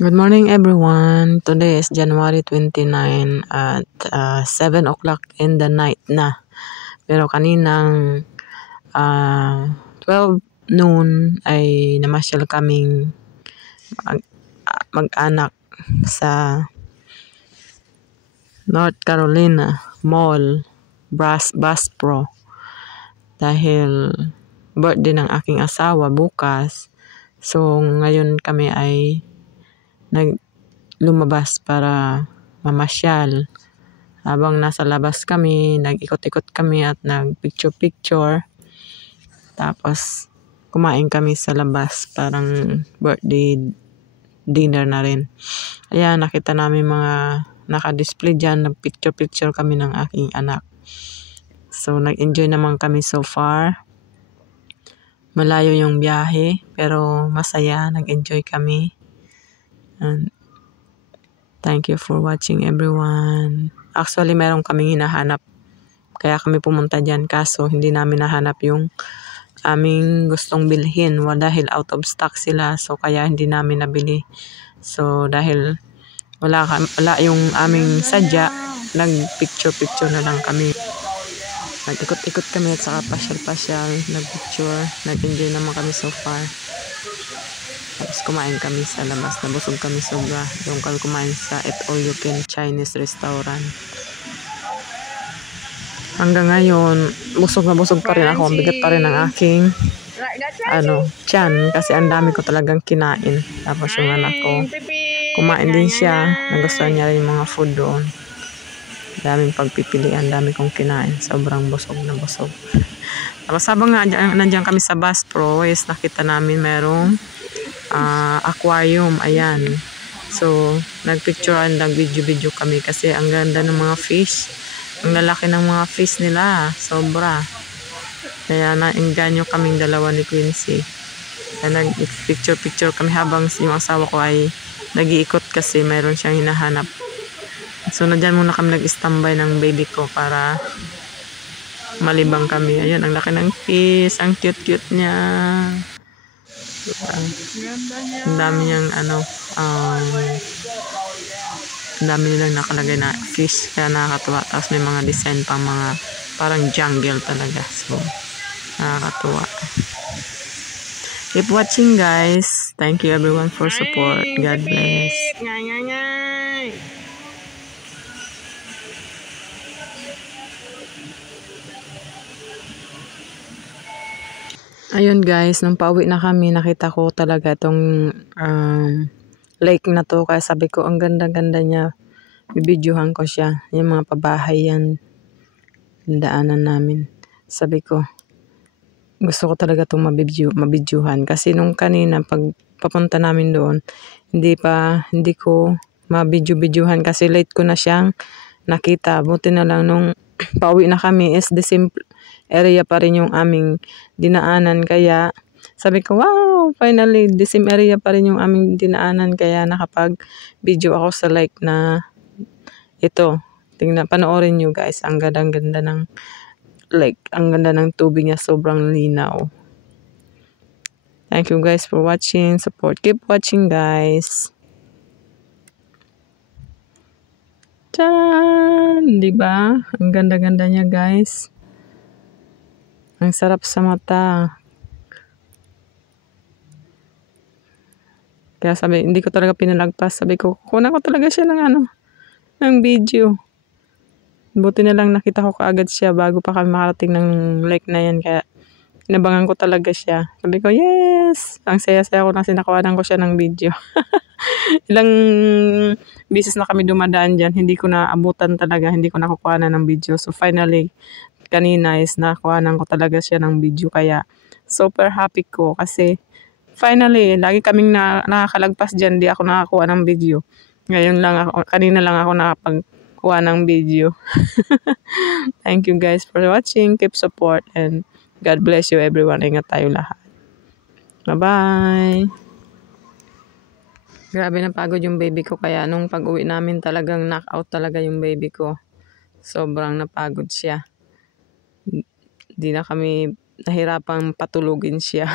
Good morning everyone. Today is January 29 at 7 o'clock in the night na. Pero kaninang 12 noon ay namasyal kaming mag-anak sa North Carolina Mall, Bass Pro. Dahil birthday ng aking asawa bukas. So ngayon kami ay lumabas para mamasyal. Habang nasa labas kami, nag-ikot-ikot kami at nag-picture-picture. Tapos kumain kami sa labas, parang birthday dinner na rin. Ayan, nakita namin mga naka-display dyan, nag-picture-picture kami ng aking anak. So nag-enjoy naman kami so far. Malayo yung biyahe, pero masaya, nag-enjoy kami. And thank you for watching everyone. Actually, meron kaming hinahanap. Kaya kami pumunta dyan. Kaso, hindi namin nahanap yung aming gustong bilhin. Dahil out of stock sila. So, kaya hindi namin nabili. So, dahil wala yung aming sadya, nag-picture-picture na lang kami. Nag-ikot-ikot kami at saka pasyal-pasyal. Nag-picture. Nag-enjoy naman kami so far. Tapos kumain kami sa labas. Nabusog kami sobra. Doon kami kumain sa Eat All You Can Chinese restaurant. Hanggang ngayon, busog na busog pa rin ako. Ang bigat pa rin ang aking tiyan. Kasi ang dami ko talagang kinain. Tapos yung anak ko, kumain din siya. Nagustuhan niya rin yung mga food doon. Daming pagpipilian. Dami kong kinain. Sobrang busog na busog. Tapos habang nandiyan kami sa Bass Pro, is nakita namin merong aquarium, ayan. So, nagpicture and nag-video kami kasi ang ganda ng mga fish. Ang lalaki ng mga fish nila, sobra. Kaya nainganyo kaming dalawa ni Quincy. Kaya nag-picture kami habang yung asawa ko ay nag-iikot kasi mayroon siyang hinahanap. So, nadyan muna kami nag-standby ng baby ko para malibang kami. Ayan, ang laki ng fish, ang cute-cute niya. Ang dami niyang ang dami nilang nakalagay na fish, kaya nakakatuwa. Tapos may mga design pang mga parang jungle talaga. So nakakatuwa. Keep watching guys. Thank you everyone for support. God bless. Ayun guys, nung pauwi na kami, nakita ko talaga itong lake na to. Kaya sabi ko, ang ganda-ganda niya. Bibidyohan ko siya. Yung mga pabahay yan. Daanan namin. Sabi ko, gusto ko talaga itong mabidyohan. Kasi nung kanina, pag papunta namin doon, hindi ko mabidyohan kasi late ko na siyang nakita. Buti na lang nung pauwi na kami is the same area pa rin yung aming dinaanan. Kaya sabi ko, wow, finally, the same area pa rin yung aming dinaanan. Kaya nakapag-video ako sa lake na ito. Panoorin nyo guys. Ang ganda ng lake. Ang ganda ng tubig niya. Sobrang linaw. Thank you guys for watching. Support. Keep watching guys. Tiyaan! Diba? Ang ganda-ganda niya guys. Ang sarap sa mata. Kaya sabi, hindi ko talaga pinalagpas. Sabi ko, kunan ko talaga siya ng video. Buti na lang nakita ko kaagad siya bago pa kami makarating ng lake na yan. Kaya inabangan ko talaga siya. Sabi ko, yes! Ang saya-saya ko na sinakawanan ko siya ng video. Ilang bisis na kami dumadaan dyan. Hindi ko na abutan talaga. Hindi ko nakukuha na ng video. So finally, kanina is nakuhanan ko talaga siya ng video. Kaya super happy ko kasi finally, lagi kaming nakakalagpas dyan. Di ako nakakuha ng video. Kanina lang ako nakapagkuha ng video. Thank you guys for watching. Keep support and God bless you everyone. Ingat tayo lahat. Bye-bye. Grabe napagod yung baby ko. Kaya nung pag-uwi namin talagang knockout talaga yung baby ko. Sobrang napagod siya. Di na kami nahirapang patulugin siya.